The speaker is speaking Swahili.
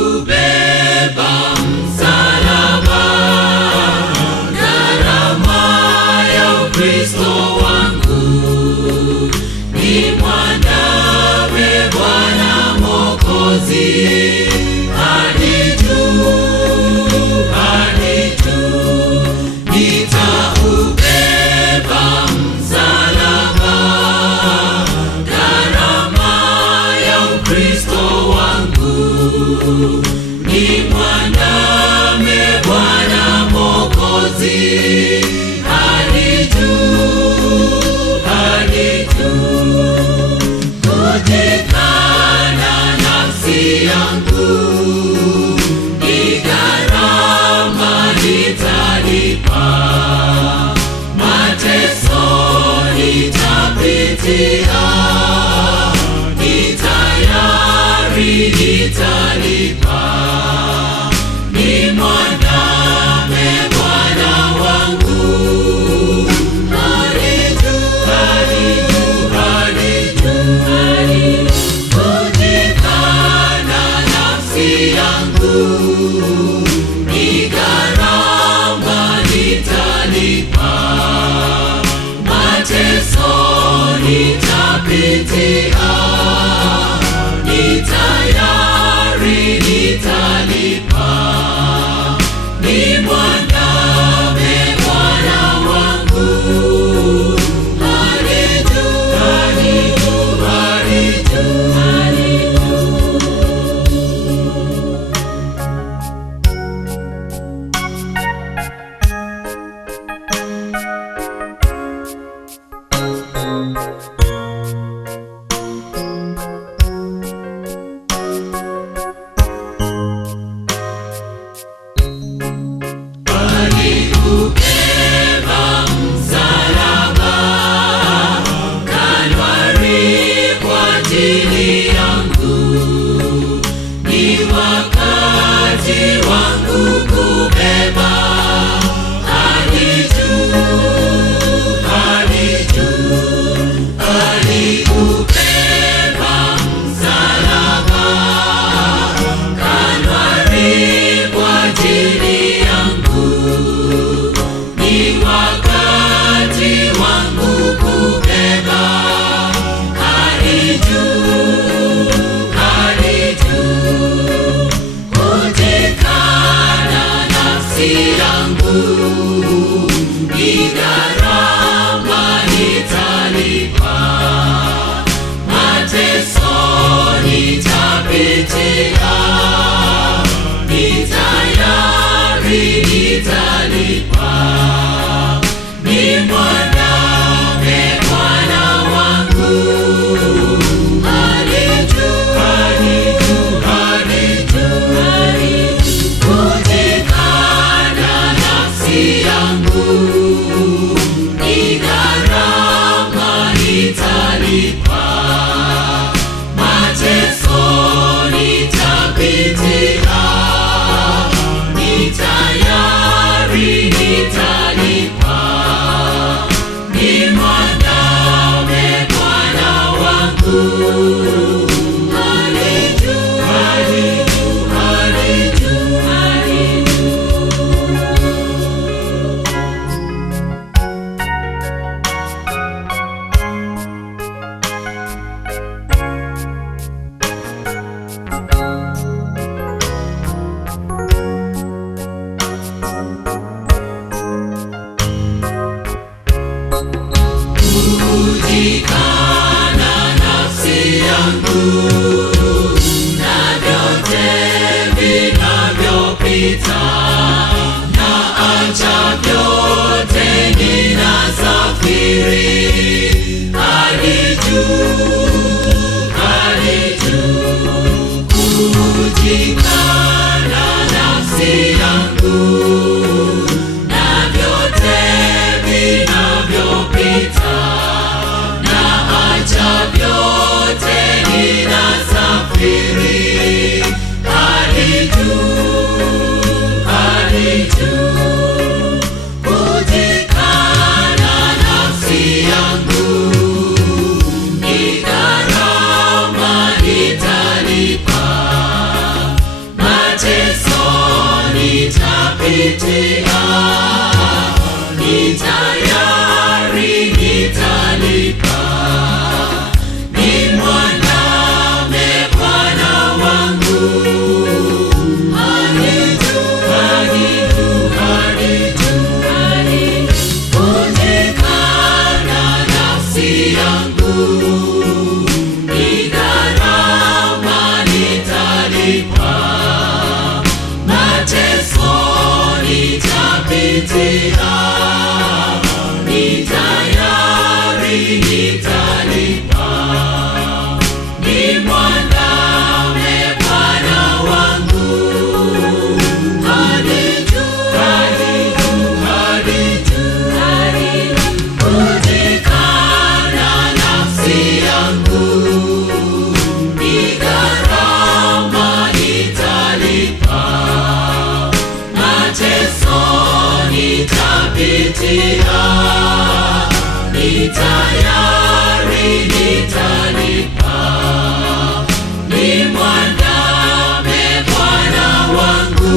nitaubeba msalaba, gharama ya Ukristo wangu. Ni mwanawe Bwana Mwokozi, hadi juu, hadi juu. Nitaubeba msalaba, gharama ya Ukristo wangu. Ni mwanawe Bwana Mwokozi, hadi juu, hadi juu. Kujikana nafsi yangu, ni gharama nitalipa. Mateso nitapitia, ni tayari nitalipa. Ni mwanawe Bwana wangu, hadi juu, hadi juu, hadi juu, hadi juu. Kujikana nafsi yangu, ni gharama nitalipa. Mateso nitapitia, ni tayari nitalipa. Ni mwanawe Bwana wangu, hadi juu, hadi juu, hadi juu, hadi juu. Aliubeba msalaba, Kalvari kwa ajili yangu. Ni wakati wangu kubeba, hadi juu, hadi juu. Aliubeba msalaba, Kalvari kwa ajili yangu. Ni wakati wangu kubeba, hadi juu, hadi juu. Kujikana nafsi yangu, ni gharama nitalipa. Mateso nitapitia, ni tayari nitalipa. Ni mwanawe Bwana wangu, hadi juu, hadi juu, hadi juu, hadi juu. Kujikana nafsi yangu, ni gharama nitalipa. Mateso nitapitia, ni tayari nitalipa. Ni mwanawe Bwana wangu, hadi juu, hadi juu, hadi juu, hadi juu. Kujikana nafsi yangu, na vyote vinavyopita. Na acha vyote, ninasafiri hadi juu, hadi juu. Kujikana nafsi yangu, na vyote vinavyopita. Na acha vyote, ninasafiri hadi juu, hadi juu. Kujikana nafsi yangu, ni gharama nitalipa. nitapitia, ni tayari nitalipa. Ni mwandame Bwana wangu hadi juu, hadi juu, hadi juu, hadi juu, kuzikana nafsi yangu. Ni gharama nitalipa, mateso nitapitia, ni tayari nitalipa. Ni mwandame Bwana wangu.